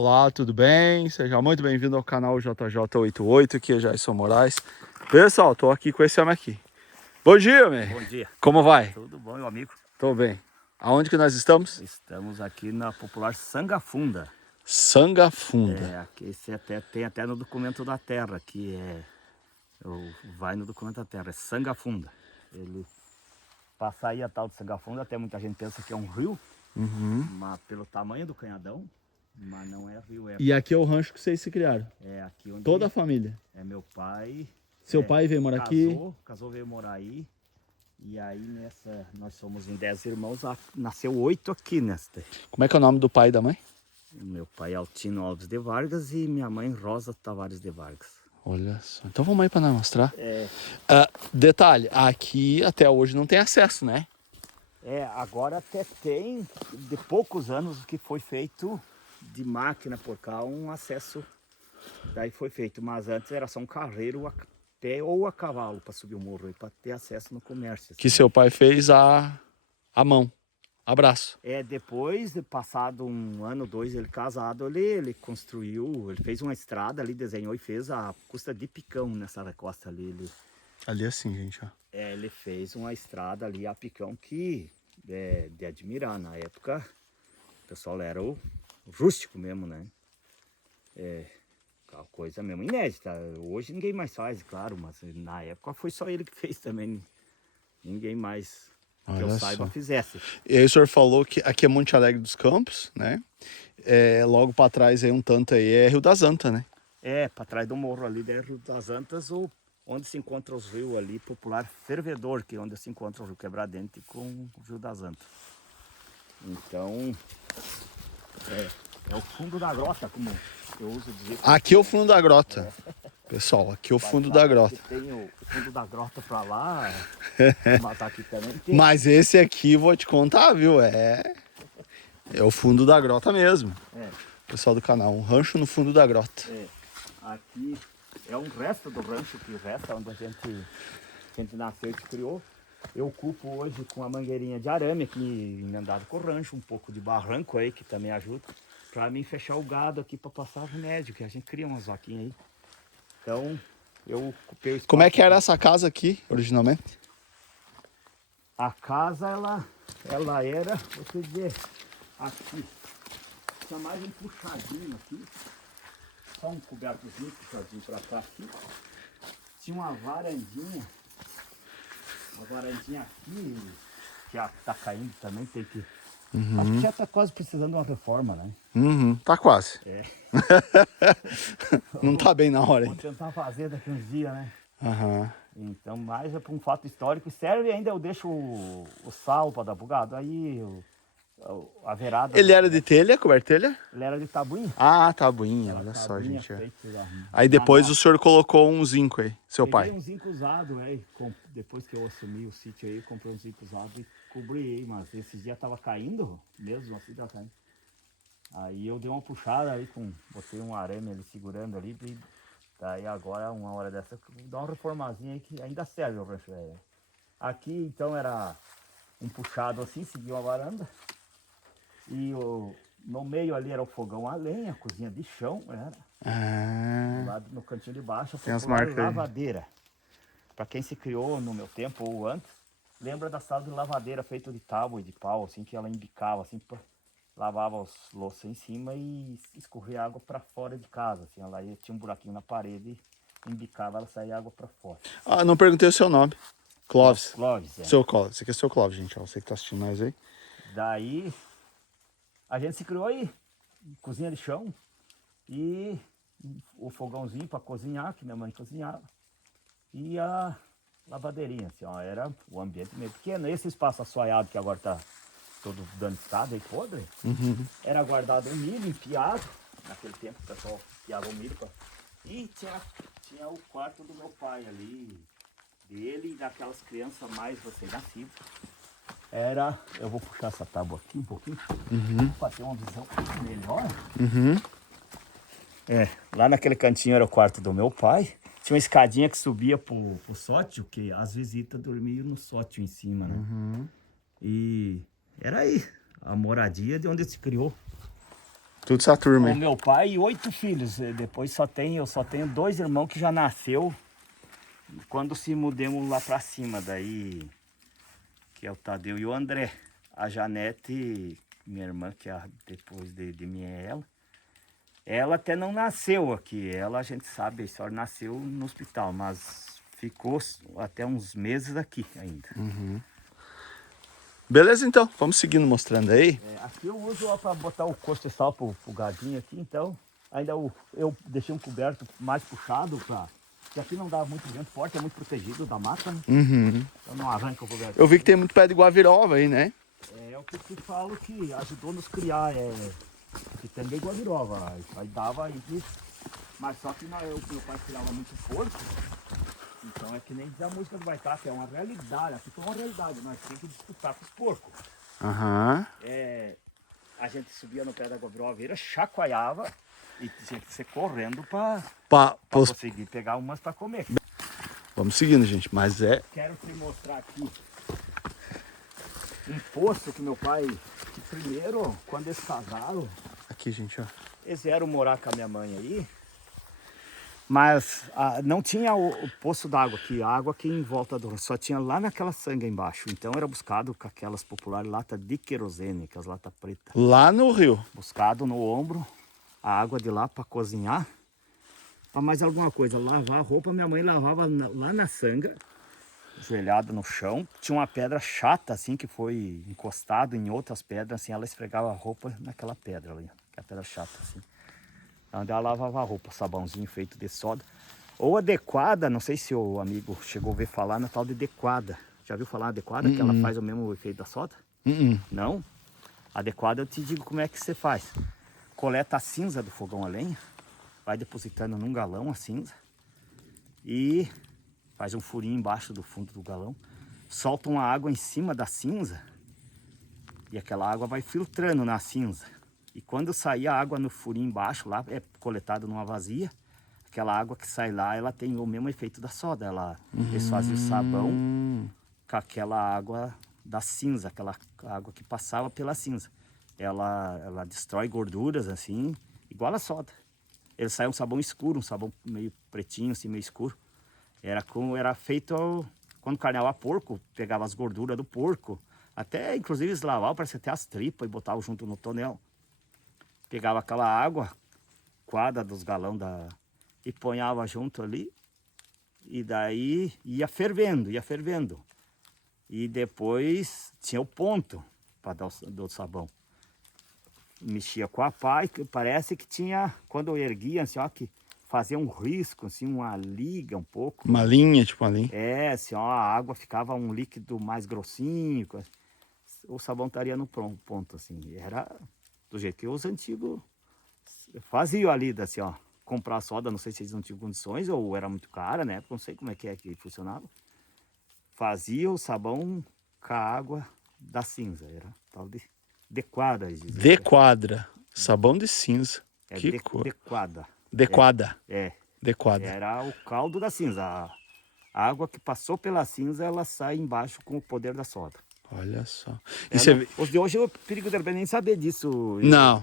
Olá, tudo bem? Seja muito bem-vindo ao canal JJ88, aqui é Jason Moraes. Pessoal, tô aqui com esse homem aqui. Bom dia, meu. Bom dia. Como vai? Tudo bom, meu amigo? Tô bem. Aonde que nós estamos? Estamos aqui na popular Sangafunda. Sangafunda. Aqui esse tem até no documento da terra, vai no documento da terra, é Sangafunda. Ele passa aí a tal de Sangafunda, até muita gente pensa que é um rio, mas pelo tamanho do canhadão, mas não é rio, E aqui é o rancho que vocês se criaram? é aqui onde Toda a família? é meu pai. Seu pai veio morar aqui? Casou, veio morar aí. E aí nós somos em 10 irmãos, nasceu 8 aqui nesta. Como é que é o nome do pai e da mãe? Meu pai é Altino Alves de Vargas e minha mãe Rosa Tavares de Vargas. Olha só. Então vamos aí para nós mostrar. É, Detalhe, aqui até hoje não tem acesso, né? agora até tem, de poucos anos que foi feito de máquina por cá, um acesso, daí foi feito, mas antes era só um carreiro a pé ou a cavalo para subir o morro, para ter acesso no comércio. Que seu pai fez a mão. Abraço. Depois, passado um ano, dois, ele casado, ele construiu, ele fez uma estrada ali, desenhou e fez a custa de picão nessa costa ali. Ali assim, gente, ó. Ele fez uma estrada ali a picão que é de admirar. Na época, o pessoal era o rústico mesmo, né? Uma coisa mesmo inédita. Hoje ninguém mais faz, claro, mas na época foi só ele que fez também. Ninguém mais, que eu saiba, fizesse. E aí o senhor falou que aqui é Monte Alegre dos Campos, né? Logo para trás aí um tanto aí é Rio das Antas, né? Para trás do morro ali é Rio das Antas, ou onde se encontra os rios ali, popular Fervedor, que é onde se encontra o Rio Quebradente com o Rio das Antas. Então, é o fundo da grota, como eu uso dizer. Aqui é o fundo da grota. Pessoal, aqui é o fundo da grota. Tem o fundo da grota para lá, mas aqui também tem. Mas esse aqui, vou te contar, viu? É o fundo da grota mesmo. Pessoal do canal, um rancho no fundo da grota. Aqui é um resto do rancho que resta, onde a gente nasceu e se criou. Eu ocupo hoje com a mangueirinha de arame aqui emendado com o rancho, um pouco de barranco aí que também ajuda, para mim fechar o gado aqui para passar remédio, que a gente cria umas vaquinhas aí. Então eu ocupei o espaço. Como é que era essa casa aqui, originalmente? A casa, ela era, vou te dizer, aqui. Tinha mais um puxadinho aqui. Só um cobertozinho, puxadinho pra cá aqui. Tinha uma varandinha aqui, que já tá caindo também, tem que... Acho que já tá quase precisando de uma reforma, né? Tá quase. Não tá bem na hora Vou ainda. tentar fazer daqui uns dias, né? Aham. Então, mais é para um fato histórico. Serve ainda, eu deixo o sal para dar bugado. Aí, a verada... Ele era de telha, cobertelha? Ele era de tabuinha. Ah, tabuinha, olha só, Tabuinha gente. feito, Aí depois o senhor colocou um zinco aí, seu Peguei pai. um zinco usado, depois que eu assumi o sítio aí, eu comprei um zinco usado e cobri aí, mas esses dias tava caindo, mesmo assim tava caindo. Aí eu dei uma puxada aí, botei um arame ali segurando ali, e daí agora, uma hora dessa, dá uma reformazinha aí que ainda serve o rancho. Aqui então era um puxado assim, seguia uma varanda, e no meio ali era o fogão a lenha, cozinha de chão, era. Do lado, no cantinho de baixo, a popular lavadeira. Para quem se criou no meu tempo ou antes, lembra da sala de lavadeira feita de tábua e de pau, assim, que ela embicava, assim, lavava os louças em cima e escorria água para fora de casa, assim, ela tinha um buraquinho na parede, embicava, ela saía água para fora. Ah, não perguntei o seu nome. Clóvis. Clóvis, Seu Clóvis. Esse aqui é seu Clóvis, gente. Ó, você que tá assistindo nós aí. Daí, a gente se criou aí, cozinha de chão e o fogãozinho para cozinhar, que minha mãe cozinhava. E a lavadeirinha, assim, ó, era o ambiente meio pequeno. Esse espaço assoalhado que agora tá todo danificado e podre, era guardado um milho empiado. Naquele tempo o pessoal empiava o milho. E tinha o quarto do meu pai ali, dele e daquelas crianças mais recém-nascidas. Eu vou puxar essa tábua aqui um pouquinho, para ter uma visão melhor. Lá naquele cantinho era o quarto do meu pai. Tinha uma escadinha que subia pro sótio, que as visitas dormiam no sótio em cima, né? E era aí, a moradia de onde se criou. Tudo essa turma O aí. meu pai e 8 filhos. Depois eu só tenho 2 irmãos que já nasceu quando se mudemos lá pra cima. Daí, que é o Tadeu e o André. A Janete, minha irmã, que é depois de mim é ela. Ela até não nasceu aqui. Ela, a gente sabe, a história nasceu no hospital, mas ficou até uns meses aqui ainda. Beleza, então. Vamos seguindo mostrando aí. Aqui eu uso para botar o costo de sal pro gadinho aqui, então ainda eu deixei um coberto mais puxado porque aqui não dá muito vento forte, é muito protegido da mata, né? Então não arranca o coberto. Eu vi que tem muito pé de guaviroba aí, né? É o que eu te falo que ajudou nos criar, que também guavirova, aí dava aí, mas só que meu pai criava muito porco, então é que nem diz a música do Baitaca, é uma realidade, aqui foi uma realidade, nós temos que disputar com os porcos. Aham. A gente subia no pé da guabiroveira, chacoalhava e tinha que ser correndo para Pos- conseguir pegar umas para comer. Vamos seguindo, gente. Mas é. Quero te mostrar aqui um poço que meu pai, que primeiro, quando eles casaram, Aqui, gente, ó. eles vieram morar com a minha mãe aí, mas não tinha o poço d'água aqui, a água aqui em volta só tinha lá naquela sanga embaixo. Então era buscado com aquelas populares latas de querosene, que as latas pretas. Lá no rio. Buscado no ombro, a água de lá para cozinhar, para mais alguma coisa, lavar a roupa. Minha mãe lavava lá na sanga, ajoelhada no chão. Tinha uma pedra chata assim que foi encostado em outras pedras, assim ela esfregava a roupa naquela pedra ali, que é a pedra chata assim. Onde ela lavava a roupa, sabãozinho feito de soda. Ou adequada, não sei se o amigo chegou a ver falar na tal de adequada. Já viu falar adequada, que ela faz o mesmo efeito da soda? Não? Adequada eu te digo como é que você faz. Coleta a cinza do fogão a lenha, vai depositando num galão a cinza e faz um furinho embaixo do fundo do galão, solta uma água em cima da cinza e aquela água vai filtrando na cinza. E quando sair a água no furinho embaixo, lá é coletado numa vazia, aquela água que sai lá, ela tem o mesmo efeito da soda. Eles fazem o sabão com aquela água da cinza, aquela água que passava pela cinza. Ela destrói gorduras assim, igual a soda. Ele sai um sabão escuro, um sabão meio pretinho, assim, meio escuro. Era feito quando carneava porco, pegava as gorduras do porco, até inclusive eles lavavam, parece até as tripas e botavam junto no tonel. Pegava aquela água, quadra dos galão e ponhava junto ali, e daí ia fervendo. E depois tinha o ponto para dar do sabão. Mexia com a pá e parece que tinha, quando eu erguia, assim, ó, que fazia um risco, assim, uma liga um pouco. Uma linha, tipo uma linha. Assim, ó, a água ficava um líquido mais grossinho, o sabão estaria no ponto, assim. Era do jeito que os antigos faziam ali, assim, ó. Comprar soda, não sei se eles não tinham condições ou era muito cara, né? Não sei como é que funcionava. Fazia o sabão com a água da cinza, era tal de quadra, eles diziam. De quadra. Sabão de cinza. Que de cor. quadra. Dequada. É. Dequada. Era o caldo da cinza. A água que passou pela cinza, ela sai embaixo com o poder da soda. Olha só. E você... Os de hoje, o perigo dele nem saber disso. Não.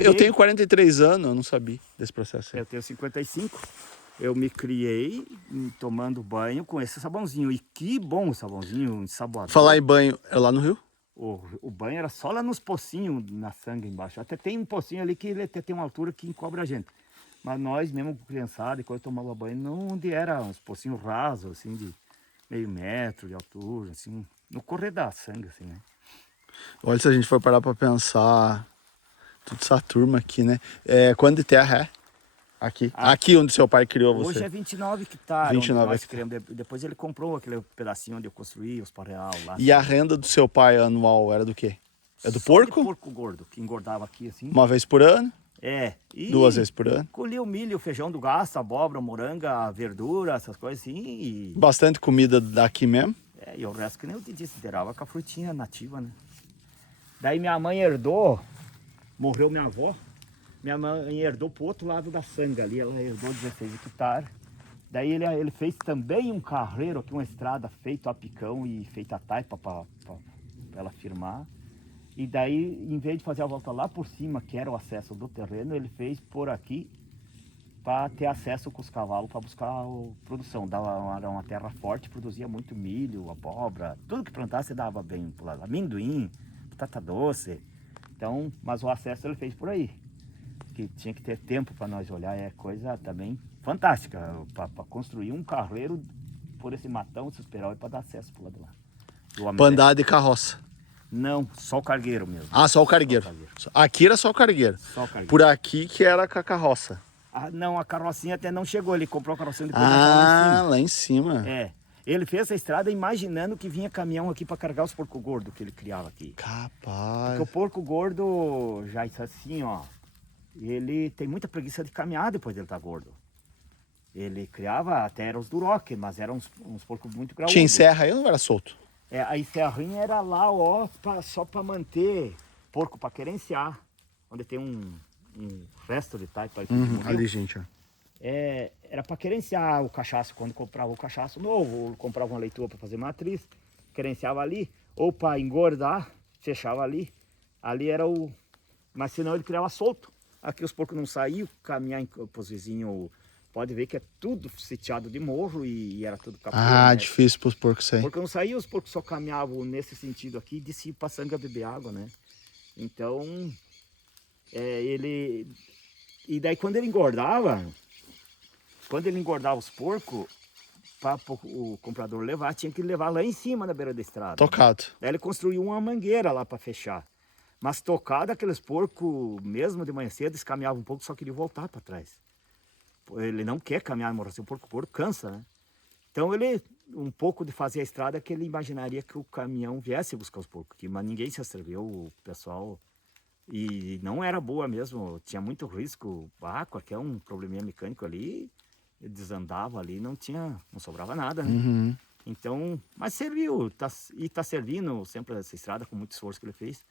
Eu tenho 43 anos, eu não sabia desse processo aí. Eu tenho 55. Eu me criei tomando banho com esse sabãozinho. E que bom o sabãozinho, ensaboador. Falar em banho, é lá no rio? O banho era só lá nos pocinhos, na sanga embaixo. Até tem um pocinho ali que ele até tem uma altura que encobre a gente. Mas nós, mesmo criançada, quando tomava banho, não onde era uns pocinhos rasos, assim, de meio metro de altura, assim, no correr da sanga, assim, né? Olha, se a gente for parar pra pensar, toda essa turma aqui, né? Quanto de terra é? Aqui. Aqui onde seu pai criou você. Hoje é 29 hectares. 29 nós criamos. Depois ele comprou aquele pedacinho onde eu construí os parreal lá. E a renda do seu pai anual era do quê? É do Só porco? de porco gordo, que engordava aqui assim. Uma vez por ano? E 2 vezes por ano? colhia o milho, o feijão do gasto, a abóbora, a moranga, a verdura, essas coisas assim. Bastante comida daqui mesmo? E o resto que nem eu te disse, derava com a frutinha nativa, né? Daí minha mãe herdou, morreu minha avó. Minha mãe herdou pro outro lado da sanga ali, ela herdou 16 hectares. Daí ele fez também um carreiro aqui, uma estrada feita a picão e feita a taipa para ela firmar. E daí, em vez de fazer a volta lá por cima, que era o acesso do terreno, ele fez por aqui para ter acesso com os cavalos para buscar produção. Era uma terra forte, produzia muito milho, abóbora, tudo que plantasse dava bem por lá. Amendoim, batata doce. Então, mas o acesso ele fez por aí. Que tinha que ter tempo para nós olhar, é coisa também fantástica para construir um carreiro por esse matão, esse esperal, para dar acesso para lado de lá. Pra andar de carroça. Não, só o cargueiro mesmo. Ah, só o cargueiro. Aqui era só o cargueiro. Só o cargueiro. Por aqui que era com a carroça. Ah, não, a carrocinha até não chegou, ele comprou a carrocinha depois Lá em cima. É, ele fez essa estrada imaginando que vinha caminhão aqui para carregar os porco gordo que ele criava aqui. Capaz. Porque o porco gordo, já isso assim, ó, ele tem muita preguiça de caminhar depois de ele estar gordo. Ele criava até era os duroc, mas eram uns porcos muito graúdos. Tinha serra aí ou não era solto? É, a serrinha era lá, ó, só para manter porco para querenciar, onde tem um resto de taipa aqui. Ali, gente, ó. É, era para querenciar o cachaço, quando comprava o cachaço novo, ou comprava uma leitura para fazer matriz, querenciava ali, ou para engordar, fechava ali. Ali era o... Mas senão ele criava solto. Aqui os porcos não saíam, caminhar para os vizinhos, pode ver que é tudo sitiado de morro e era tudo capoeira. Né? Difícil para os porcos sair. Porque não saíam, os porcos só caminhavam nesse sentido aqui, desciam para Sanga beber água, né? Então, ele... E daí quando ele engordava os porcos, para o comprador levar, tinha que levar lá em cima na beira da estrada. Tocado. Daí ele construiu uma mangueira lá para fechar. Mas tocado, aqueles porcos, mesmo de manhã cedo, eles caminhavam um pouco, só queriam voltar para trás. Ele não quer caminhar e morrer assim, o porco cansa, né? Então ele, um pouco de fazer a estrada, que ele imaginaria que o caminhão viesse buscar os porcos aqui, mas ninguém se atreveu, o pessoal... E não era boa mesmo, tinha muito risco, qualquer um probleminha mecânico ali, desandava ali, não sobrava nada, né? Então, mas serviu, e tá servindo sempre essa estrada com muito esforço que ele fez,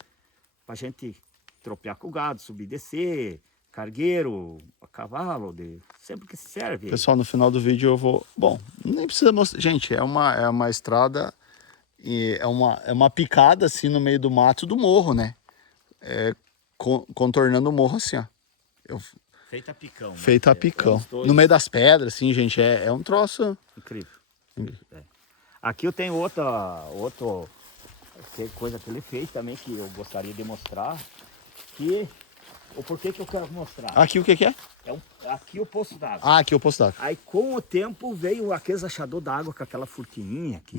pra gente tropear com o gado, subir e descer, cargueiro, a cavalo, sempre que se serve. Pessoal, no final do vídeo eu vou... Bom, nem precisa mostrar. Gente, é uma estrada, é uma picada assim no meio do mato do morro, né? Contornando o morro assim, ó. Feita a picão. Feita a picão. No meio das pedras, assim, gente, é um troço... Incrível. É. Aqui eu tenho outra coisa que ele fez também, que eu gostaria de mostrar, o porquê que eu quero mostrar. Aqui o que é? Aqui o poço d'água. Ah, aqui o poço d'água. Aí com o tempo veio aqueles achador d'água com aquela furquininha aqui.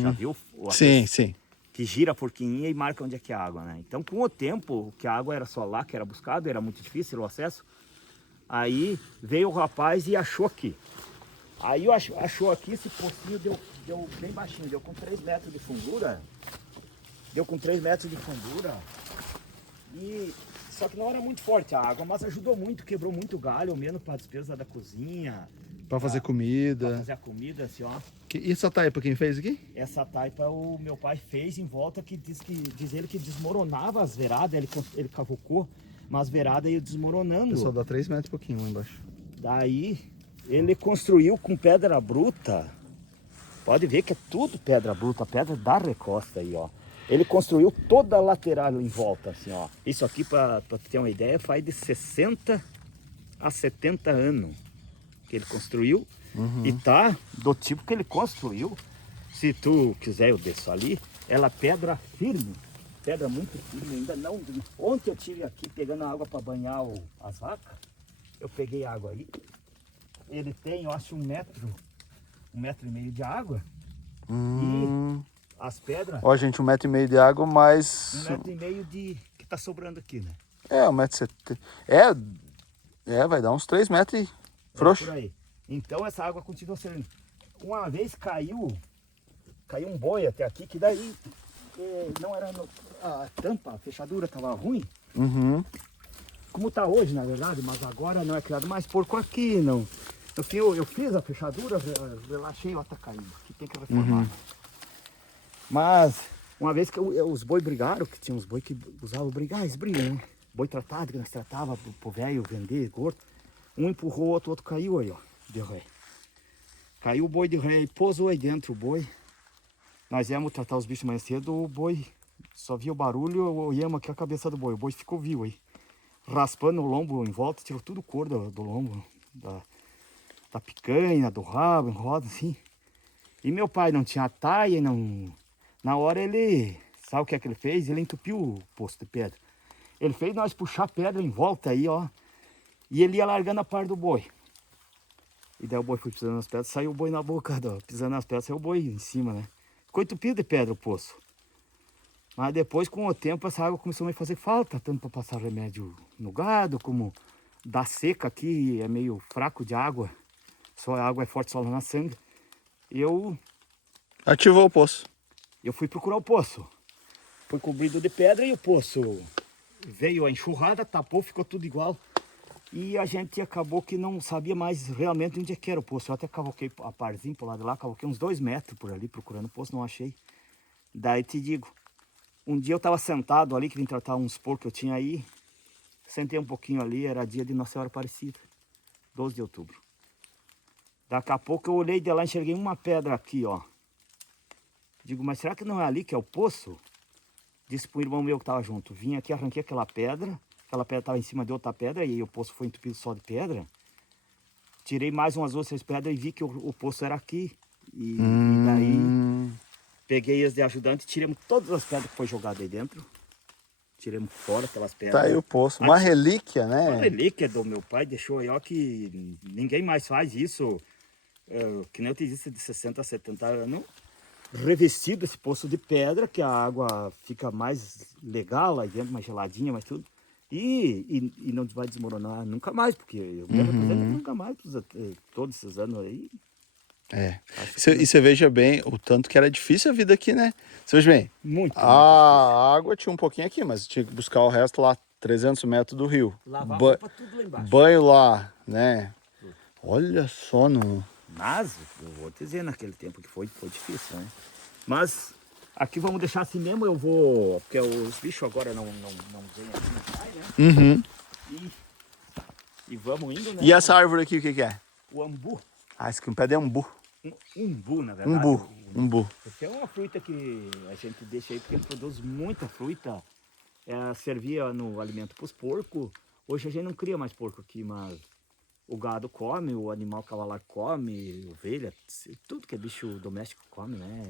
Já viu? Sim. Que gira a forquinha e marca onde é que é a água, né? Então, com o tempo, que a água era só lá, que era buscado, era muito difícil o acesso, aí veio o rapaz e achou aqui. Aí achou aqui, esse pocinho deu bem baixinho, deu com 3 metros de fundura. Só que não era muito forte a água, mas ajudou muito, quebrou muito galho, ao menos para a despesa da cozinha. Pra fazer comida. Pra fazer a comida, assim, ó. E essa taipa quem fez aqui? Essa taipa o meu pai fez em volta, que diz ele que desmoronava as veradas, ele cavucou, mas as veradas iam desmoronando. Pessoal, dá 3 metros e pouquinho lá embaixo. Daí ele construiu com pedra bruta, pode ver que é tudo pedra bruta, pedra da recosta aí, ó. Ele construiu toda a lateral em volta, assim, ó. Isso aqui, para ter uma ideia, faz de 60 a 70 anos que ele construiu. E tá do tipo que ele construiu. Se tu quiser, eu desço ali. Ela pedra firme, pedra muito firme, ainda não. Ontem eu estive aqui pegando água para banhar as vacas. Eu peguei água aí. Ele tem, eu acho, 1,5 m de água. E as pedras. Ó, gente, 1,5 m de água, mais 1,5 m de que tá sobrando aqui, né? 1,70 m. Vai dar uns 3 metros e frouxo. Por aí. Então essa água continua sendo. Uma vez caiu um boi até aqui, que daí não era a tampa, a fechadura estava ruim. Como está hoje, na verdade, mas agora não é criado mais porco aqui, não. No fim eu fiz a fechadura, relaxei, ó, tá caindo. Aqui tem que reformar. Mas uma vez que os boi brigaram, que tinha uns boi que usavam brigar, eles brigam, né? Boi tratado, que nós tratava pro velho vender, gordo. Um empurrou o outro caiu aí, ó, de ré. Caiu o boi de ré e pousou aí dentro o boi. Nós íamos tratar os bichos mais cedo, o boi Só via o barulho, eu olhamos aqui a cabeça do boi. O boi ficou vivo aí. Raspando o lombo em volta, tirou tudo cor do lombo, da picanha, do rabo, em roda, assim. E meu pai não tinha taia, não... Na hora ele... Sabe o que é que ele fez? Ele entupiu o poço de pedra. Ele fez nós puxar pedra em volta aí, ó. E ele ia largando a par do boi. E daí o boi foi pisando nas pedras, saiu o boi na boca, pisando nas pedras, saiu o boi em cima, né? Ficou entupido de pedra o poço. Mas depois, com o tempo, essa água começou a me fazer falta, tanto para passar remédio no gado, como da seca aqui, é meio fraco de água. Só a água é forte só lá na sangue. Eu Ativou o poço. fui procurar o poço. Foi cobrido de pedra e o poço veio a enxurrada, tapou, ficou tudo igual. E a gente acabou que não sabia mais realmente onde é que era o poço. Eu até cavoquei a parzinho pro lado de lá, cavoquei uns 2 metros por ali procurando o poço, não achei. Daí te digo, um dia eu estava sentado ali, que vim tratar uns porcos que eu tinha aí. Sentei um pouquinho ali, era dia de Nossa Senhora Aparecida, 12 de outubro. Daqui a pouco eu olhei de lá e enxerguei uma pedra aqui, ó. Digo, mas será que não é ali que é o poço? Disse pro irmão meu que estava junto. Vim aqui, arranquei aquela pedra estava em cima de outra pedra e o poço foi entupido só de pedra. Tirei mais umas 2 ou 6 pedras e vi que o poço era aqui. E daí peguei eles de ajudante e tiramos todas as pedras que foi jogadas aí dentro. Tiramos fora aquelas pedras. Tá aí o poço. Uma relíquia, né? Uma relíquia do meu pai, deixou aí, ó, que ninguém mais faz isso. Que nem eu te disse, de 60 a 70 anos. Revestido esse poço de pedra, que a água fica mais legal aí dentro, mais geladinha, mais tudo. E não vai desmoronar nunca mais, porque eu me represento nunca mais, todos esses anos aí. É. E você veja bem o tanto que era difícil a vida aqui, né? Você veja bem, Muito. a água tinha um pouquinho aqui, mas tinha que buscar o resto lá, 300 metros do rio. Lavar roupa tudo lá embaixo. Banho lá, né? Olha só no... Mas, eu vou te dizer, naquele tempo que foi difícil, né? Mas, aqui vamos deixar assim mesmo, eu vou... Porque os bichos agora não vêm aqui, não sai, né? Uhum. E vamos indo, né? E essa árvore aqui, o que que é? O ambu. Ah, esse aqui é um pé de ambu. Umbu, na verdade. Umbu. Porque é uma fruta que a gente deixa aí, porque ele produz muita fruta. Servia no alimento para os porcos. Hoje a gente não cria mais porco aqui, mas o gado come, o animal cavalar come, ovelha, tudo que é bicho doméstico come, né?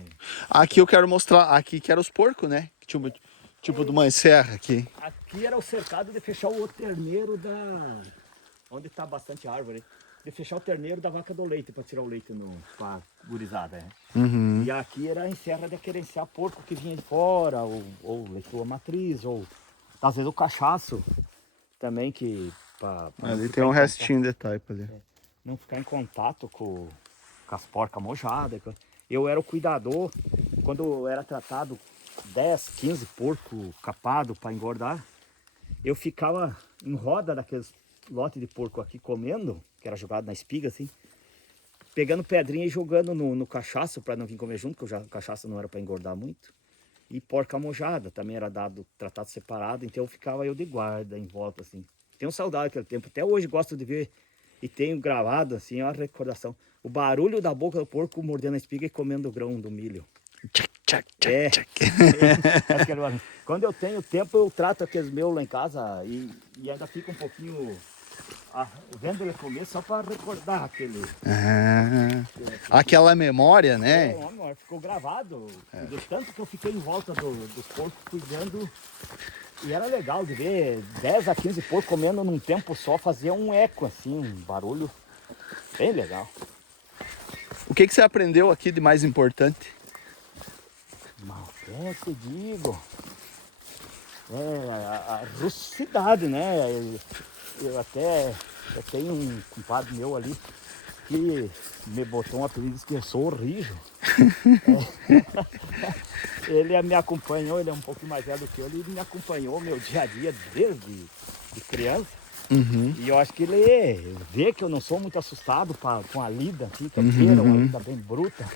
Aqui eu quero mostrar, aqui que era os porcos, né? Tipo de uma serra aqui. Aqui era o cercado de fechar o terneiro onde está bastante árvore. De fechar o terneiro da vaca do leite, para tirar o leite para gurizada, né? Uhum. E aqui era em serra de querenciar porco que vinha de fora, ou leitoa matriz, ou às vezes o cachaço também, que... Ali tem um restinho de taipa ali. Não ficar em contato com as porcas mojadas. Eu era o cuidador, quando eu era tratado 10, 15 porcos capados para engordar, eu ficava em roda daqueles lotes de porco aqui comendo, que era jogado na espiga assim, pegando pedrinha e jogando no cachaço para não vir comer junto, porque o cachaço não era para engordar muito. E porca mojada também era tratado separado, então eu ficava de guarda em volta assim. Tenho saudade daquele tempo, até hoje gosto de ver e tenho gravado assim, a recordação. O barulho da boca do porco mordendo a espiga e comendo o grão do milho. Tchac, tchac, É. tchac. Quando eu tenho tempo, eu trato aqueles meus lá em casa e ainda fica um pouquinho vendo ele comer só para recordar aquele. Aquela memória, né? Ficou gravado. De tanto que eu fiquei em volta dos porcos cuidando. E era legal de ver 10 a 15 porcos comendo num tempo só, fazia um eco assim, um barulho bem legal. O que você aprendeu aqui de mais importante? Mas te digo, a rusticidade, né? Eu tenho um compadre meu ali que me botou um apelido que eu sou o Rijo. Ele me acompanhou, ele é um pouco mais velho do que eu, ele me acompanhou meu dia a dia desde de criança. Uhum. E eu acho que ele vê que eu não sou muito assustado com a lida, assim, campeira, uma lida bem bruta.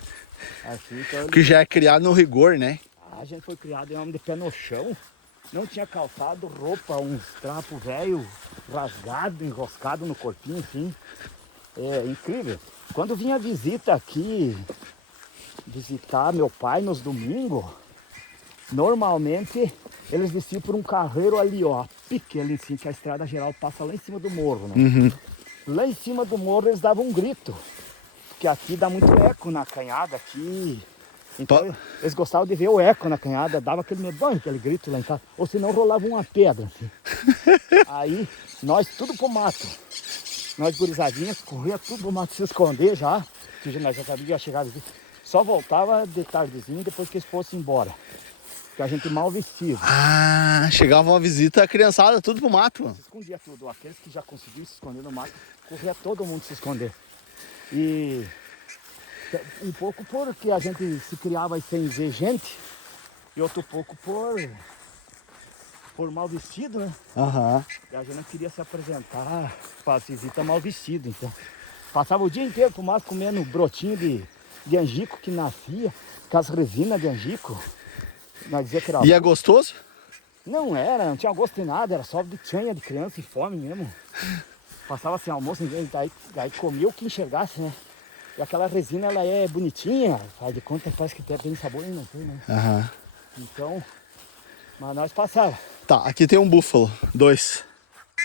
Assim, então Que já é criado no rigor, né? A gente foi criado em homem de pé no chão, não tinha calçado, roupa, uns trapos velho, rasgado, enroscado no corpinho, assim. É incrível. Quando vinha visita aqui, visitar meu pai nos domingos, normalmente eles desciam por um carreiro ali, ó, pique ali em cima, que a estrada geral passa lá em cima do morro, né? Uhum. Lá em cima do morro eles davam um grito, porque aqui dá muito eco na canhada, aqui. Então eles gostavam de ver o eco na canhada, dava aquele medonho, aquele grito lá em casa, ou senão rolava uma pedra, assim. Aí nós tudo pro mato. Nós gurizadinhas corria tudo pro mato se esconder já, que nós já sabíamos que chegava aqui. Só voltava de tardezinho depois que eles fossem embora. Que a gente mal vestido. Ah, chegava uma visita, a criançada, tudo pro mato. Se escondia tudo. Aqueles que já conseguiam se esconder no mato, corria todo mundo se esconder. E um pouco porque a gente se criava aí sem ver gente, e outro pouco por mal vestido, né? Aham. E a gente não queria se apresentar para as visitas mal vestido, então. Passava o dia inteiro pro mato comendo brotinho de angico que nascia, com as resinas de angico. Nós dizia que era... E é gostoso? Não era, não tinha gosto de nada, era só de tchanha, de criança e fome mesmo. Passava assim almoço, daí comia o que enxergasse, né? E aquela resina, ela é bonitinha, faz de conta, parece que tem sabor e não tem, né? Aham. Então, mas nós passava. Tá, aqui tem um búfalo, 2.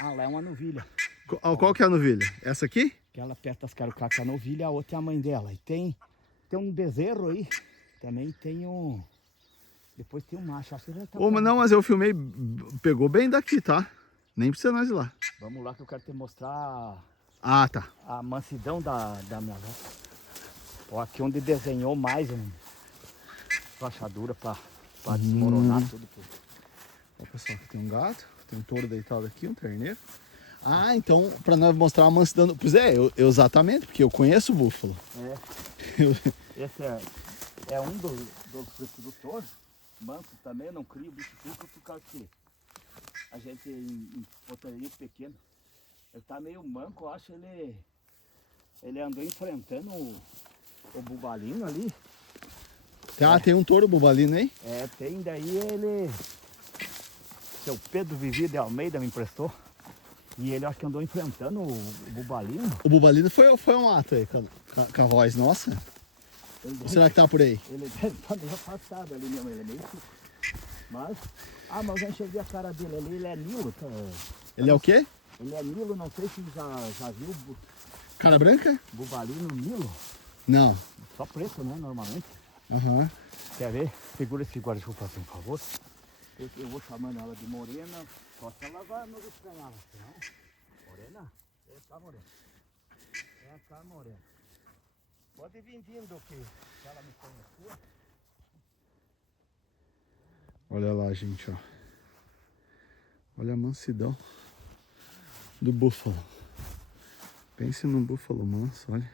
Ah, lá é uma novilha. Qual que é a novilha? Essa aqui? Aquela perto das carucacas, a novilha, a outra é a mãe dela. E tem um bezerro aí, também tem um... Depois tem um macho, acho que já tá... Ô, mas não, mas eu filmei, pegou bem daqui, tá? Nem precisa nós ir lá. Vamos lá que eu quero te mostrar Ah, tá. a mansidão da minha vaca. Ó, aqui onde desenhou mais uma rachadura pra desmoronar tudo. Ó, pessoal, aqui tem um gato, tem um touro deitado aqui, um terneiro. Ah, então, pra nós mostrar a mansidão... Pois é, exatamente, porque eu conheço o búfalo. É. Esse é um dos reprodutores. Manso também, não cria o bicho público por causa que a gente em poteria pequeno. Ele tá meio manco, eu acho. Ele andou enfrentando o bubalino ali. Tá, tem um touro bubalino aí? É, tem daí ele... Seu Pedro Vivi de Almeida me emprestou. E ele acho que andou enfrentando o bubalino. O bubalino foi um ato aí com a voz nossa. Ou será que tá por aí? Ele deve estar meio afastado ali mesmo, ele é meio... Mas... Ah, mas eu enxerguei a cara dele ali, ele é Nilo. Tá? Ele é o quê? Ele é Nilo, não sei se já viu Cara branca? bubalino Nilo. Não. Só preto, né, normalmente. Aham. Quer ver? Segura esse guarda-chuva assim, por favor. Eu vou chamando ela de morena, só que ela vai nos estranhar. Não? Morena? Vem cá, morena. Vem cá, morena. Pode vir vindo que ela me conheceu. Olha lá, gente, ó. Olha a mansidão do búfalo. Pense num búfalo manso, olha.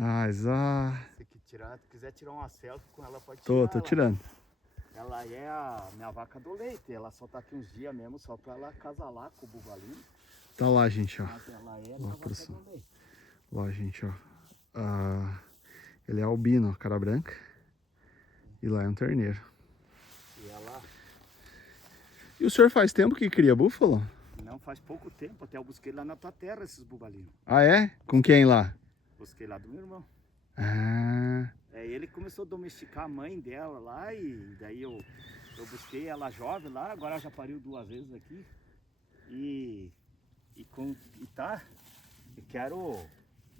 Ah, Se quiser tirar uma selfie com ela, pode tirar. tô tirando. Ela é a minha vaca do leite, ela só tá aqui uns dias mesmo, só pra ela casalar com o bubalino. Tá lá, gente, ó. Mas ela é a minha vaca do leite. Lá, gente, ó. Ah, ele é albino, ó, cara branca. E lá é um terneiro. E ela... E o senhor faz tempo que cria búfalo? Não, faz pouco tempo, até eu busquei lá na tua terra esses bubalinos. Ah, é? Com quem lá? Busquei lá do meu irmão. Ah, É, ele começou a domesticar a mãe dela lá e daí eu busquei ela jovem lá, agora ela já pariu 2 vezes aqui.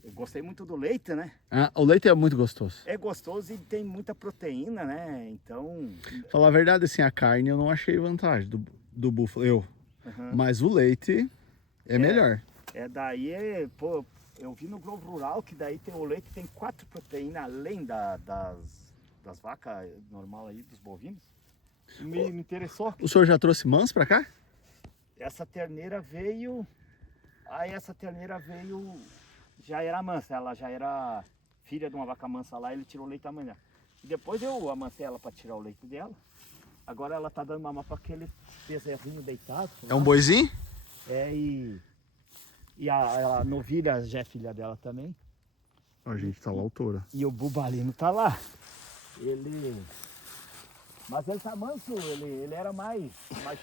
Eu gostei muito do leite, né? o leite é muito gostoso. É gostoso e tem muita proteína, né? Então... Falar a verdade, assim, a carne eu não achei vantagem do búfalo, Uhum. Mas o leite é melhor. Pô, eu vi no Globo Rural que daí o leite tem 4 proteínas além das vacas normal aí, dos bovinos. Me interessou. O senhor já trouxe mans pra cá? Essa terneira veio, já era mansa, ela já era filha de uma vaca mansa lá, ele tirou o leite da manhã. E depois eu amancei ela para tirar o leite dela. Agora ela tá dando mamar para aquele bezerrinho deitado. É um boizinho? É, e a novilha já é filha dela também. Ó, gente, tá lá o touro. E o bubalino tá lá. Mas ele tá manso, ele era mais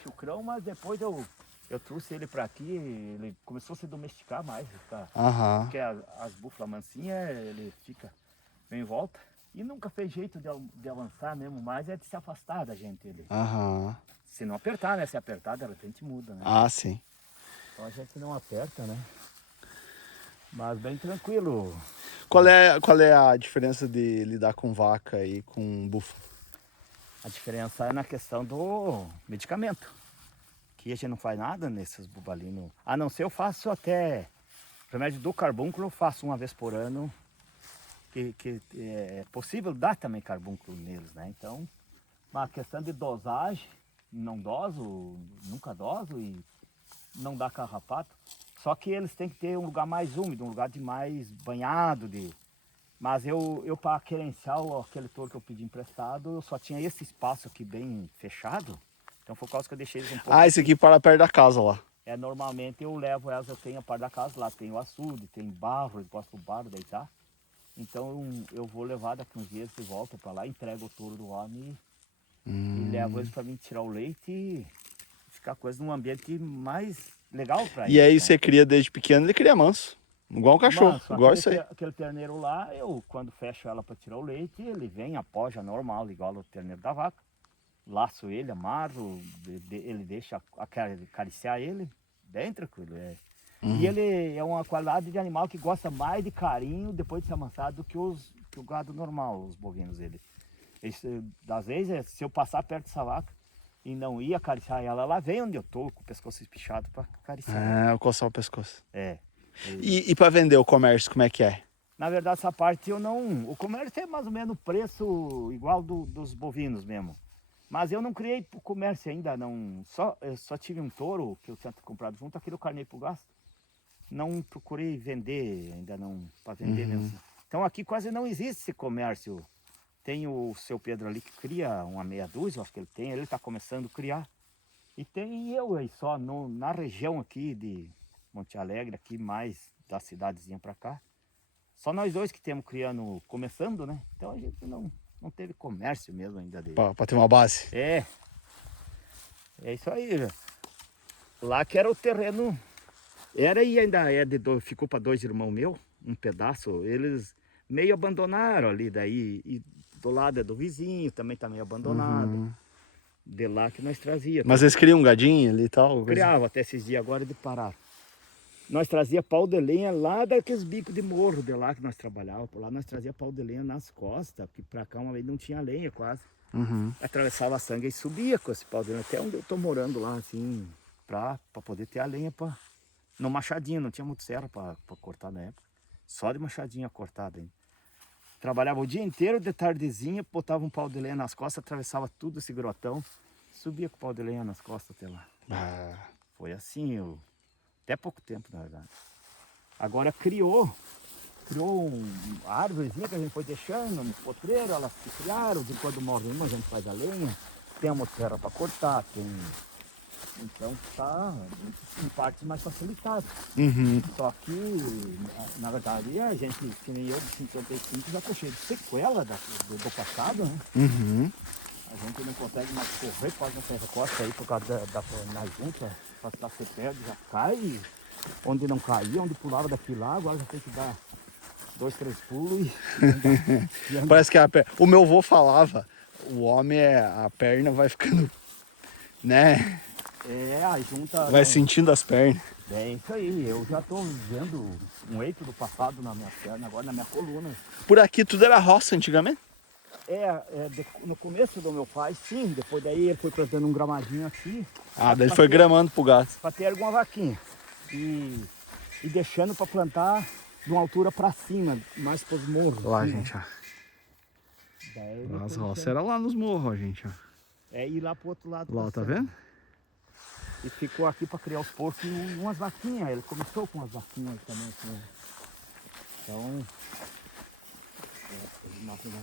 chucrão, mas depois eu Eu trouxe ele pra aqui, ele começou a se domesticar mais, tá? Aham. Porque as búfalas mansinhas, ele fica bem em volta. E nunca fez jeito de avançar mesmo, mas é de se afastar da gente. Ele. Aham. Se não apertar, né? Se apertar, de repente muda, né? Ah, sim. Então a gente não aperta, né? Mas bem tranquilo. Qual é a diferença de lidar com vaca e com búfalo? A diferença é na questão do medicamento. Que a gente não faz nada nesses bubalinos. A não ser eu faço até remédio do carbúnculo, eu faço uma vez por ano. Que é possível dar também carbúnculo neles, né? Então, uma questão de dosagem, não doso, nunca doso e não dá carrapato. Só que eles têm que ter um lugar mais úmido, um lugar de mais banhado. Mas eu para querenciar aquele touro que eu pedi emprestado, eu só tinha esse espaço aqui bem fechado. Então foi por causa que eu deixei eles um pouco. Ah, esse aqui para perto da casa lá. Normalmente eu levo elas, eu tenho a parte da casa lá, tem o açude, tem barro, eles gostam do barro, deitar. Então eu vou levar daqui uns dias de volta para lá, entrego o touro do homem e levo eles para mim tirar o leite e ficar coisa num ambiente mais legal para eles. E aí né? você cria desde pequeno, ele cria manso. Igual um cachorro, Manso, igual isso aí. aquele terneiro lá, eu quando fecho ela para tirar o leite, ele vem, apoja normal, igual o terneiro da vaca. Laço ele, amarro, ele deixa acariciar ele, bem tranquilo. E ele é uma qualidade de animal que gosta mais de carinho depois de ser amansado do que o gado normal, os bovinos. Às vezes, se eu passar perto dessa vaca e não ir acariciar ela, ela vem onde eu tô com o pescoço espichado para acariciar ela. Ah, coçar o pescoço. É. E para vender o comércio, como é que é? Na verdade, essa parte eu não... O comércio é mais ou menos o preço igual dos bovinos mesmo. Mas eu não criei pro comércio ainda, não. Eu só tive um touro que eu tinha comprado junto, aquele eu carnei pro gasto. Não procurei vender, ainda não, para vender mesmo. Então aqui quase não existe esse comércio. Tem o seu Pedro ali que cria uma meia dúzia, eu acho que ele está começando a criar. E tem eu aí só, na região aqui de Monte Alegre, aqui mais da cidadezinha para cá. Só nós dois que temos criando, começando, né? Então a gente não teve comércio mesmo ainda dele. Para ter uma base. É isso aí, velho. Lá que era o terreno, era e ainda é, ficou para 2 irmãos meus, um pedaço, eles meio abandonaram ali, daí, e do lado é do vizinho, também tá meio abandonado, de lá que nós trazia. Mas eles criam um gadinho ali e tal? Criava até esses dias agora de parar. Nós trazia pau de lenha lá daqueles bicos de morro de lá que nós trabalhávamos, por lá nós trazia pau de lenha nas costas, porque pra cá uma vez não tinha lenha quase. Atravessava a sangue e subia com esse pau de lenha, até onde eu tô morando lá, assim, pra poder ter a lenha no machadinho, não tinha motosserra pra cortar na época. Só de machadinha cortada ainda. Trabalhava o dia inteiro, de tardezinha, botava um pau de lenha nas costas, atravessava tudo esse grotão, subia com o pau de lenha nas costas até lá. Foi assim, até pouco tempo, na verdade. Agora criou uma árvorezinha que a gente foi deixando no potreiro, elas se criaram, de quando morre uma a gente faz a lenha, tem a motosserra para cortar, então está em partes mais facilitadas. Só que, na verdade, a gente, que nem eu de 55, já tô cheio de sequela do passado, né? A gente não consegue mais correr quase nessa costa aí por causa na junta, para você perde, já cai. Onde não caía, onde pulava daqui lá, agora já tem que dar 2, 3 pulos e andar. Parece que o meu avô falava, o homem a perna vai ficando, né? A junta... Vai sentindo as pernas. É isso aí, eu já tô vendo um eito do passado na minha perna, agora na minha coluna. Por aqui tudo era roça antigamente? No começo do meu pai, sim, depois daí ele foi plantando um gramadinho aqui. Daí ele foi gramando pro gato. Para ter alguma vaquinha. E deixando para plantar de uma altura para cima, mais para os morros. Lá, assim, gente, ó. Daí As roças eram lá nos morros, ó, gente, ó. Ir lá pro outro lado. Lá, tá vendo? E ficou aqui para criar os porcos e umas vaquinhas. Ele começou com as vaquinhas também. Assim. Então,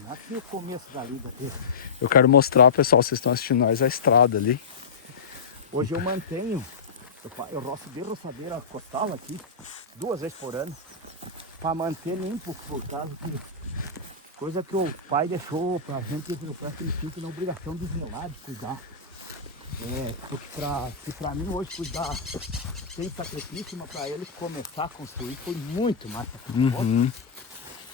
aqui é o começo da lida dele. Eu quero mostrar, pessoal, vocês estão assistindo nós, a estrada ali. Hoje eu mantenho, eu roço de roçadeira costal aqui, 2 vezes por ano, para manter limpo, por causa que coisa que o pai deixou pra gente, pra que ele sinta na obrigação de zelar, de cuidar. Porque pra mim hoje cuidar sem sacrifício, mas pra ele começar a construir foi muito mais sacrifício.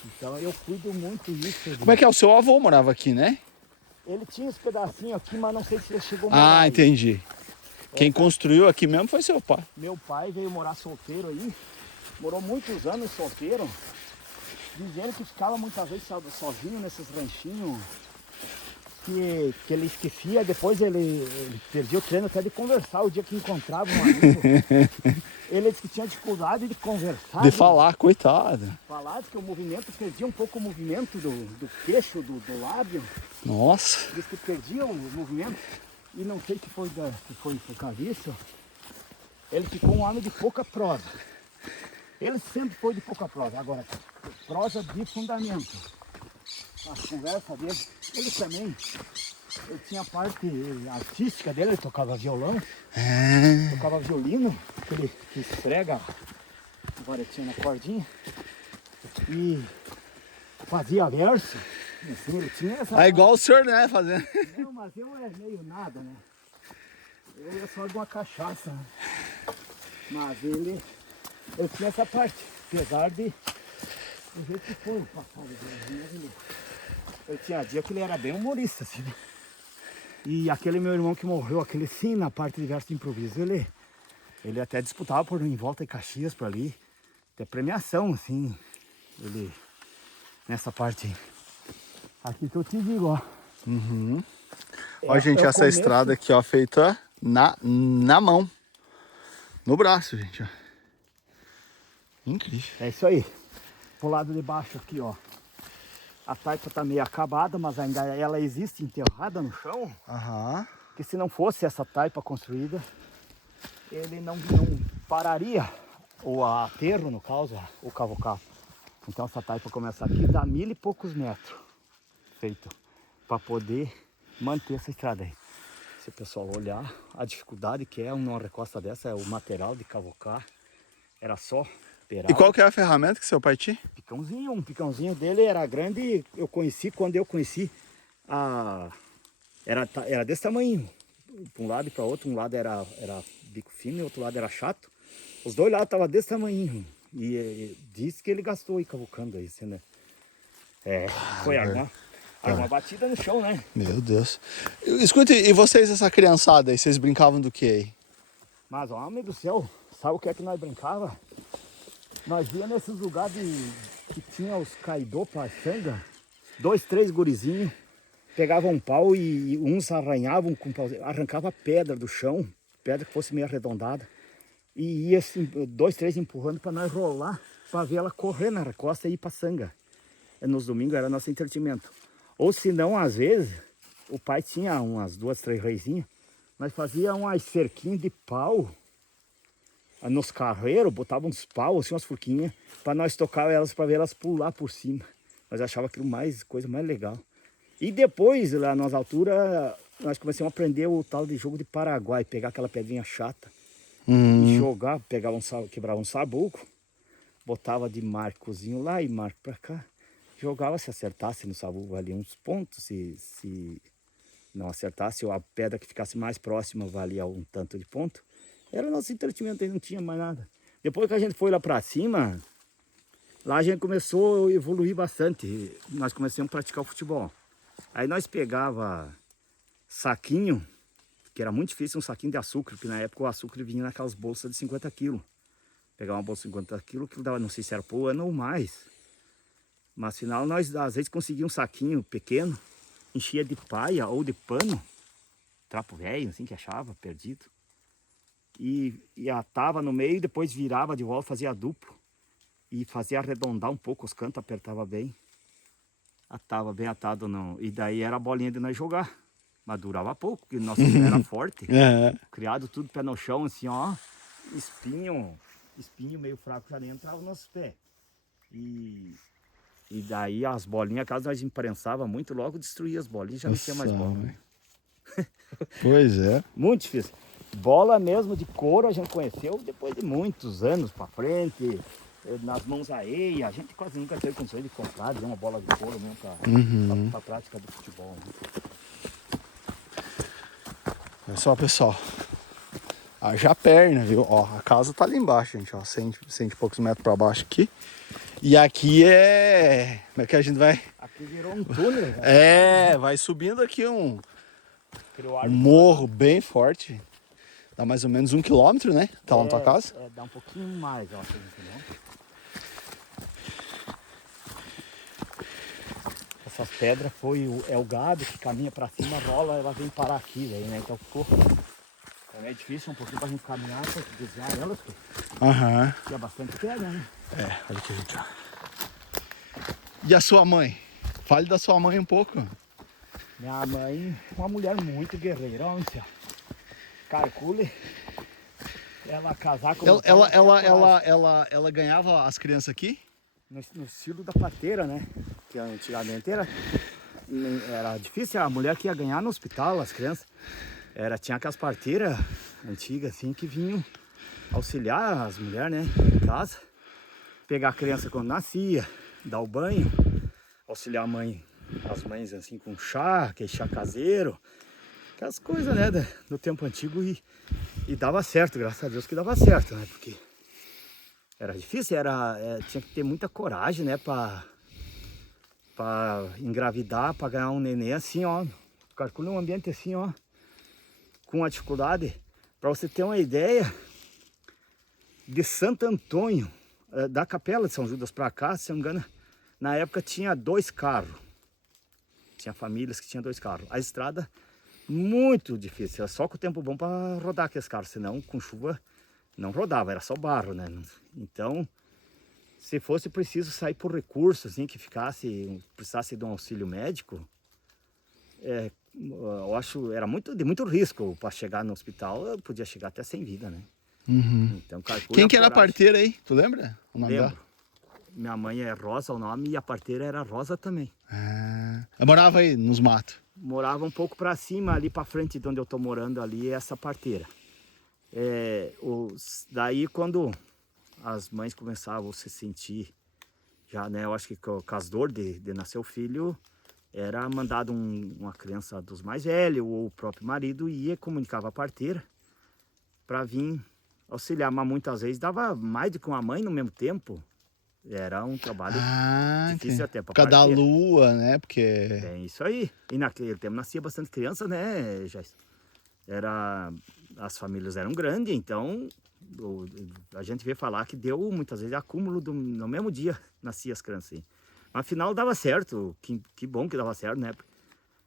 Então eu cuido muito disso. Como é que é? O seu avô morava aqui, né? Ele tinha esse pedacinho aqui, mas não sei se ele chegou a morar aí. Entendi. Quem construiu aqui mesmo foi seu pai. Meu pai veio morar solteiro aí, morou muitos anos solteiro, dizendo que ficava muitas vezes sozinho nesses ranchinhos, que ele esquecia, depois ele perdia o treino até de conversar, o dia que encontrava um amigo, ele disse que tinha dificuldade de conversar. De falar, coitado. Falar, que o movimento, perdia um pouco o movimento do queixo, do lábio. Nossa. Diz que perdia o movimento, e não sei se foi por causa disso, ele ficou um homem de pouca prosa. Ele sempre foi de pouca prosa, agora, prosa de fundamento. A conversa dele, ele também, ele tinha a parte artística dele, ele tocava violão, tocava violino, que esfrega a varetinha na cordinha, e fazia verso, assim, ele tinha essa... Igual o senhor, né, fazendo. Não, mas eu é meio nada, né? Eu ia só de uma cachaça, né? Mas ele tinha essa parte, apesar de do jeito que foi o passado dele. Eu tinha dia que ele era bem humorista, assim, né? E aquele meu irmão que morreu, aquele sim, na parte de verso de improviso, ele até disputava por em volta de Caxias por ali. Até premiação, assim. Ele, nessa parte. Aqui que eu te digo, ó. Ó, gente, essa começo... estrada aqui, ó, feita na mão. No braço, gente, ó. Incrível. É isso aí. Pro lado de baixo aqui, ó. A taipa tá meio acabada, mas ainda ela existe enterrada no chão. Que se não fosse essa taipa construída, ele não pararia o aterro, no caso, o cavocar. Então essa taipa começa aqui, dá 1000 e poucos metros feito para poder manter essa estrada aí. Se o pessoal olhar a dificuldade que é uma recosta dessa, é o material de cavocar. Era só peral. E qual que é a ferramenta que seu pai tinha? Picãozinho, um picãozinho dele era grande, eu conheci quando eu conheci, era desse tamanho, para um lado e para outro, um lado era bico fino e outro lado era chato, os dois lados estavam desse tamanho, e disse que ele gastou aí cavucando aí, né? Foi arma batida no chão, né? Meu Deus. Escute, e vocês, essa criançada aí, vocês brincavam do que aí? Mas, homem do céu, sabe o que é que nós brincava? Nós ia nesses lugares que tinha os caidô, paixanga, 2, 3 gurizinhos, pegavam um pau e uns arranhavam com pau, arrancava pedra do chão, pedra que fosse meio arredondada, e ia assim, 2, 3 empurrando para nós rolar, para ver ela correr na costa e ir para sanga. Nos domingos era nosso entretenimento. Ou se não, às vezes, o pai tinha umas 2, 3 reizinhas, nós fazíamos umas cerquinhas de pau, nos carreiros, botava uns paus, assim, umas forquinhas, para nós tocar elas, para ver elas pular por cima. Nós achava aquilo coisa mais legal. E depois, lá nas alturas, nós começamos a aprender o tal de jogo de Paraguai, pegar aquela pedrinha chata e jogar, quebrava um sabuco, botava de marcozinho lá e marco para cá, jogava, se acertasse no sabuco valia uns pontos, se não acertasse, ou a pedra que ficasse mais próxima valia um tanto de ponto. Era nosso entretenimento, aí não tinha mais nada. Depois que a gente foi lá pra cima, lá a gente começou a evoluir bastante. Nós começamos a praticar o futebol. Aí nós pegava saquinho, que era muito difícil, um saquinho de açúcar, porque na época o açúcar vinha naquelas bolsas de 50 quilos. Pegava uma bolsa de 50 quilos, que dava, não sei se era por ano ou mais. Mas afinal nós às vezes conseguíamos um saquinho pequeno, enchia de paia ou de pano, trapo velho, assim que achava, perdido. E atava no meio, depois virava de volta, fazia duplo. E fazia arredondar um pouco os cantos, apertava bem. Atava bem atado, não. E daí era a bolinha de nós jogar. Mas durava pouco, porque nosso pé era forte. Criado tudo pé no chão, assim, ó. Espinho meio fraco já nem entrava nos nossos pés. E daí as bolinhas, caso nós imprensava muito, logo destruía as bolinhas, já não tinha mais bola. Né? Pois é. Muito difícil. Bola mesmo de couro a gente conheceu depois de muitos anos para frente, nas mãos aéreas. A gente quase nunca teve condições de comprar uma bola de couro mesmo para a prática do futebol. Né? Olha só, pessoal. Haja perna, viu? Ó, a casa tá ali embaixo, gente, ó. 100 e poucos metros pra baixo aqui. E aqui é... Como é que a gente vai? Aqui virou um túnel, né? Vai subindo aqui um Criou um árvore morro bem forte. Dá mais ou menos 1 quilômetro, né? Tá lá na tua casa? dá um pouquinho mais, ó. Entendeu? Essas pedras é o gado que caminha pra cima, rola, ela vem parar aqui, daí, né? Então ficou... É difícil um pouquinho pra gente caminhar, pra desviar elas, porque Aham. tinha bastante pedra, né? Olha aqui, gente, ó. E a sua mãe? Fale da sua mãe um pouco. Minha mãe, uma mulher muito guerreira, ó, Michel. Calcule, ela casar com meu pai, Ela ganhava as crianças aqui? no estilo da parteira, né? Que antigamente era difícil, a mulher que ia ganhar no hospital, as crianças. Tinha aquelas parteiras antigas assim que vinham auxiliar as mulheres, né? Em casa. Pegar a criança quando nascia, dar o banho, auxiliar as mães assim com chá, aquele chá caseiro. Aquelas coisas, né, do tempo antigo e dava certo, graças a Deus que dava certo, né? Porque era difícil, tinha que ter muita coragem, né, pra engravidar, pra ganhar um neném assim, ó. Calcula um ambiente assim, ó, com a dificuldade. Pra você ter uma ideia, de Santo Antônio, da Capela de São Judas pra cá, se não me engano, na época tinha 2 carros. Tinha famílias que tinham 2 carros. A estrada muito difícil, era só com o tempo bom para rodar aqueles carros, senão com chuva não rodava, era só barro, né? Então, se fosse preciso sair por recurso, assim, que precisasse de um auxílio médico, eu acho, era de muito risco para chegar no hospital, eu podia chegar até sem vida, né? Uhum. Então, calcula. Quem que era a parteira aí? Tu lembra o nome dela? Lembro. Minha mãe é Rosa o nome e a parteira era Rosa também. Eu morava aí nos matos. Morava um pouco para cima, ali para frente de onde eu tô morando ali, é essa parteira. Daí quando as mães começavam a se sentir, já, né, eu acho que com as dores de nascer o filho, era mandado uma criança dos mais velhos, ou o próprio marido ia e comunicava a parteira para vir auxiliar, mas muitas vezes dava mais do que uma mãe no mesmo tempo. Era um trabalho difícil até para Por causa da parteira. lua, né? Porque... É isso aí. E naquele tempo nascia bastante criança, né, Jais? As famílias eram grandes, então a gente vê falar que deu muitas vezes acúmulo no mesmo dia, nascia as crianças. Assim. Mas afinal dava certo, que bom que dava certo, né?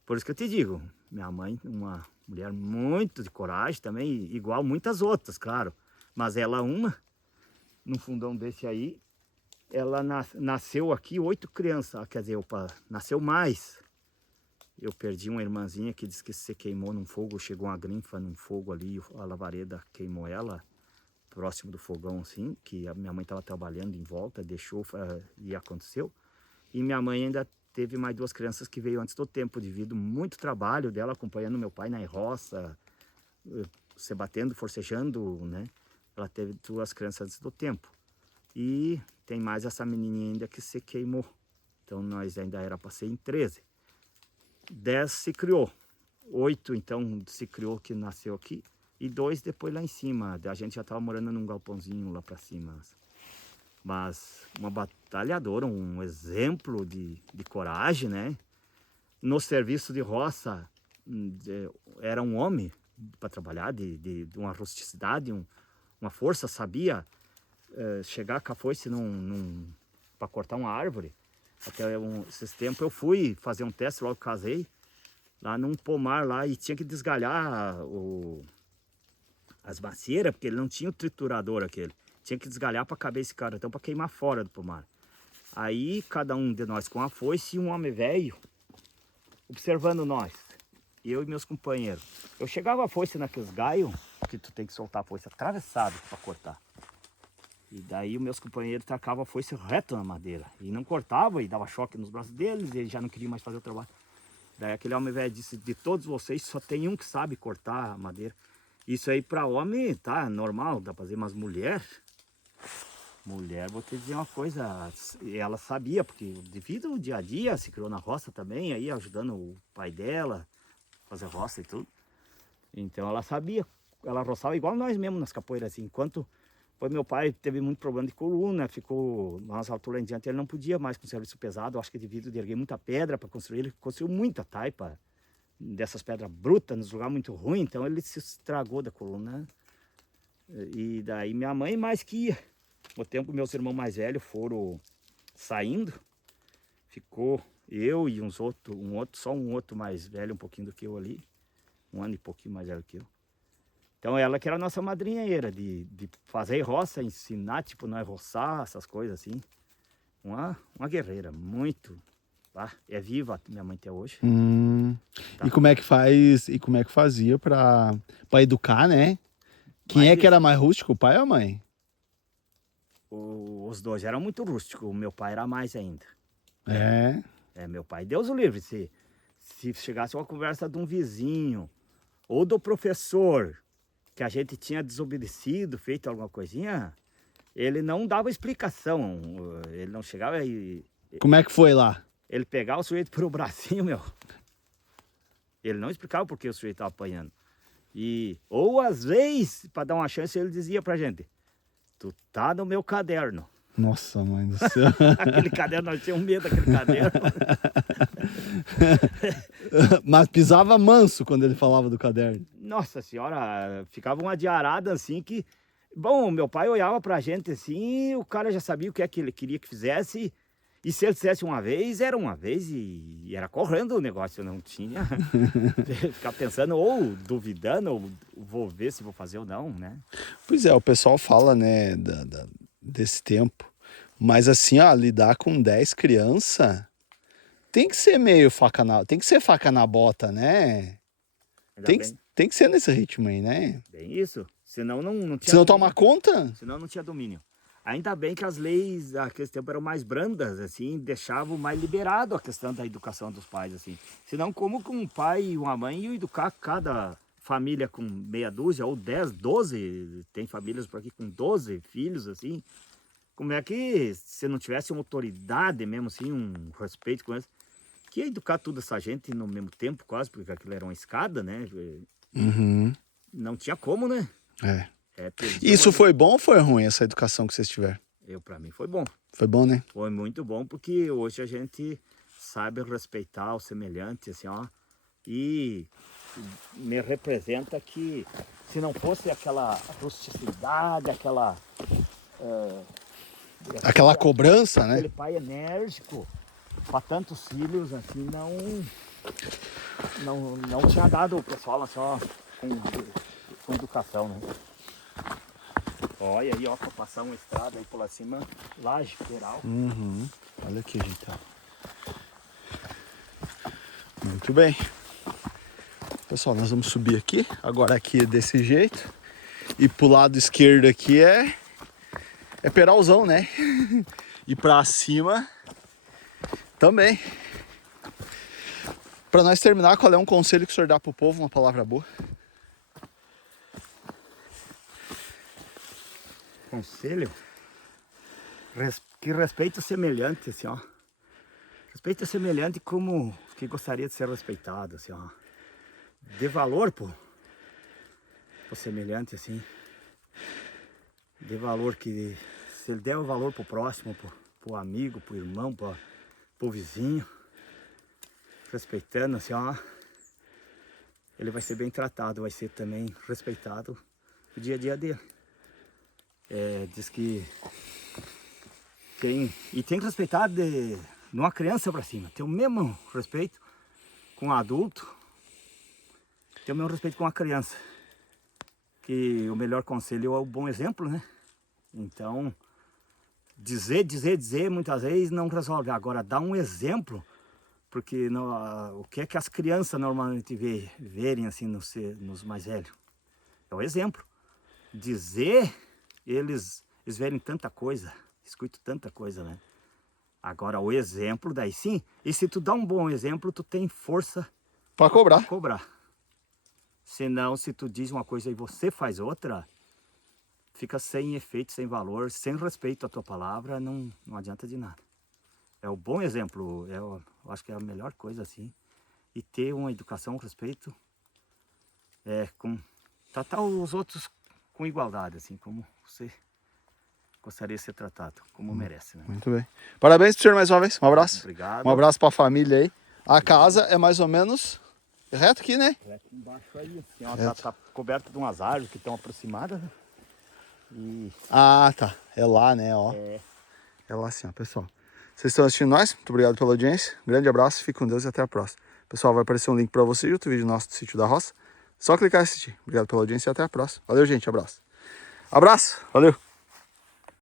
Por isso que eu te digo, minha mãe, uma mulher muito de coragem também, igual muitas outras, claro. Mas ela num fundão desse aí, ela nasceu aqui 8 crianças, quer dizer, nasceu mais. Eu perdi uma irmãzinha que disse que se queimou num fogo, chegou uma grinfa num fogo ali, a lavareda queimou ela, próximo do fogão assim, que a minha mãe estava trabalhando em volta, deixou e aconteceu. E minha mãe ainda teve mais 2 crianças que veio antes do tempo, devido muito trabalho dela, acompanhando meu pai na roça, se batendo, forcejando, né? Ela teve 2 crianças antes do tempo. E tem mais essa menininha ainda que se queimou. Então nós ainda era para ser em 13. 10 se criou. 8 então se criou que nasceu aqui. E 2 depois lá em cima. A gente já estava morando num galpãozinho lá para cima. Mas uma batalhadora, um exemplo de coragem, né? No serviço de roça, era um homem para trabalhar, de uma rusticidade, uma força, sabia chegar com a foice para cortar uma árvore. Até esses tempos eu fui fazer um teste, logo casei, lá num pomar lá, e tinha que desgalhar as macieiras, porque ele não tinha o triturador aquele. Tinha que desgalhar para caber esse cara, então para queimar fora do pomar. Aí cada um de nós com a foice e um homem velho observando nós, eu e meus companheiros. Eu chegava a foice naqueles galhos, que tu tem que soltar a foice atravessado para cortar. E daí os meus companheiros tacavam a foice reto na madeira. E não cortava, e dava choque nos braços deles, e eles já não queriam mais fazer o trabalho. Daí aquele homem velho disse, de todos vocês, só tem um que sabe cortar a madeira. Isso aí para homem, tá, normal, dá pra fazer, mas mulher, vou te dizer uma coisa, ela sabia, porque devido ao dia a dia, se criou na roça também, aí ajudando o pai dela, fazer roça e tudo. Então ela sabia, ela roçava igual nós mesmos nas capoeiras, assim. Enquanto depois meu pai teve muito problema de coluna, ficou nas alturas em diante, ele não podia mais com serviço pesado, acho que devido de erguer muita pedra para construir, ele construiu muita taipa, dessas pedras brutas, nos lugares muito ruins, então ele se estragou da coluna. E daí minha mãe mais que ia. O tempo meus irmãos mais velhos foram saindo, ficou eu e só um outro mais velho um pouquinho do que eu ali, 1 ano e pouquinho mais velho que eu. Então ela que era a nossa madrinheira de fazer roça, ensinar, tipo, nós roçar, essas coisas assim. Uma guerreira, muito. É viva minha mãe até hoje. Tá. E como é que faz, e como é que fazia pra educar, né? Quem Mas é que era mais rústico, o pai ou a mãe? Os dois eram muito rústicos, o meu pai era mais ainda. É. Meu pai, Deus o livre, se chegasse uma conversa de um vizinho ou do professor que a gente tinha desobedecido, feito alguma coisinha, ele não dava explicação, ele não chegava e... Como é que foi lá? Ele pegava o sujeito pelo bracinho, meu. Ele não explicava por que o sujeito estava apanhando. Ou às vezes, para dar uma chance, ele dizia pra gente: tu tá no meu caderno. Nossa, mãe do céu. Aquele caderno, nós tínhamos medo daquele caderno. Mas pisava manso quando ele falava do caderno. Nossa senhora, ficava uma diarada assim que... Bom, meu pai olhava pra gente assim, o cara já sabia o que é que ele queria que fizesse. E se ele fizesse uma vez, era uma vez e era correndo o negócio, não tinha... Ficar pensando ou duvidando, ou vou ver se vou fazer ou não, né? Pois é, o pessoal fala, né, desse tempo. Mas assim, ó, lidar com 10 crianças tem que ser meio tem que ser faca na bota, né? Tem que ser nesse ritmo aí, né? Bem isso. Senão não tinha... Se não toma conta? Senão não tinha domínio. Ainda bem que as leis daquele tempo eram mais brandas, assim, deixavam mais liberado a questão da educação dos pais, assim. Senão, como que um pai e uma mãe iam educar cada família com meia dúzia, ou 10, 12, tem famílias por aqui com 12 filhos, assim. Como é que, se não tivesse uma autoridade mesmo, assim, um respeito com eles, que ia educar toda essa gente no mesmo tempo, quase, porque aquilo era uma escada, né? Uhum. Não tinha como, né? É. Isso foi bom ou foi ruim, essa educação que vocês tiveram? Para mim foi bom. Foi bom, né? Foi muito bom, porque hoje a gente sabe respeitar o semelhante, assim, ó. E me representa que, se não fosse aquela rusticidade, aquela cobrança, né? Aquele pai enérgico, para tantos filhos, assim, não tinha dado o pessoal, assim, ó, com educação, né? Olha aí, ó, para passar uma estrada aí por lá cima, laje, geral. Uhum. Olha aqui, gente. Muito bem. Pessoal, nós vamos subir aqui. Agora aqui é desse jeito. E pro lado esquerdo aqui é peralzão, né? E pra cima também. Pra nós terminar, qual é um conselho que o senhor dá pro povo, uma palavra boa? Conselho? Que respeito o semelhante, assim, ó. Respeito o semelhante como que gostaria de ser respeitado, assim, ó. Dê valor pro semelhante, assim. Dê valor que... Se ele der o valor pro próximo, pro amigo, pro irmão, pro vizinho, respeitando, assim, ó, ele vai ser bem tratado, vai ser também respeitado no dia a dia dele. Diz que tem que respeitar de uma criança para cima, tem o mesmo respeito com um adulto, tem o mesmo respeito com a criança, que o melhor conselho é o bom exemplo, né? Então, dizer muitas vezes não resolve. Agora, dar um exemplo, porque o que é que as crianças normalmente verem assim nos mais velhos? É o exemplo. Dizer, eles verem tanta coisa, escutam tanta coisa, né? Agora, o exemplo, daí sim, e se tu dá um bom exemplo, tu tem força para cobrar. Senão, se tu diz uma coisa e você faz outra, fica sem efeito, sem valor, sem respeito à tua palavra, não adianta de nada. É o bom exemplo, eu acho que é a melhor coisa assim. E ter uma educação, um respeito, Tratar os outros com igualdade, assim, como você gostaria de ser tratado, como merece, né? Muito bem. Parabéns pro senhor mais uma vez. Um abraço. Obrigado. Um abraço pra família aí. A casa é mais ou menos reto aqui, né? Aqui embaixo aí, assim, ó, tá coberta de umas árvores que estão aproximadas, né? E... Ah, tá. É lá, né, ó. É lá assim, ó, pessoal. Vocês estão assistindo nós? Muito obrigado pela audiência. Um grande abraço, fique com Deus e até a próxima. Pessoal, vai aparecer um link pra você de outro vídeo nosso do Sítio da Roça. Só clicar e assistir. Obrigado pela audiência e até a próxima. Valeu, gente. Abraço. Abraço. Valeu.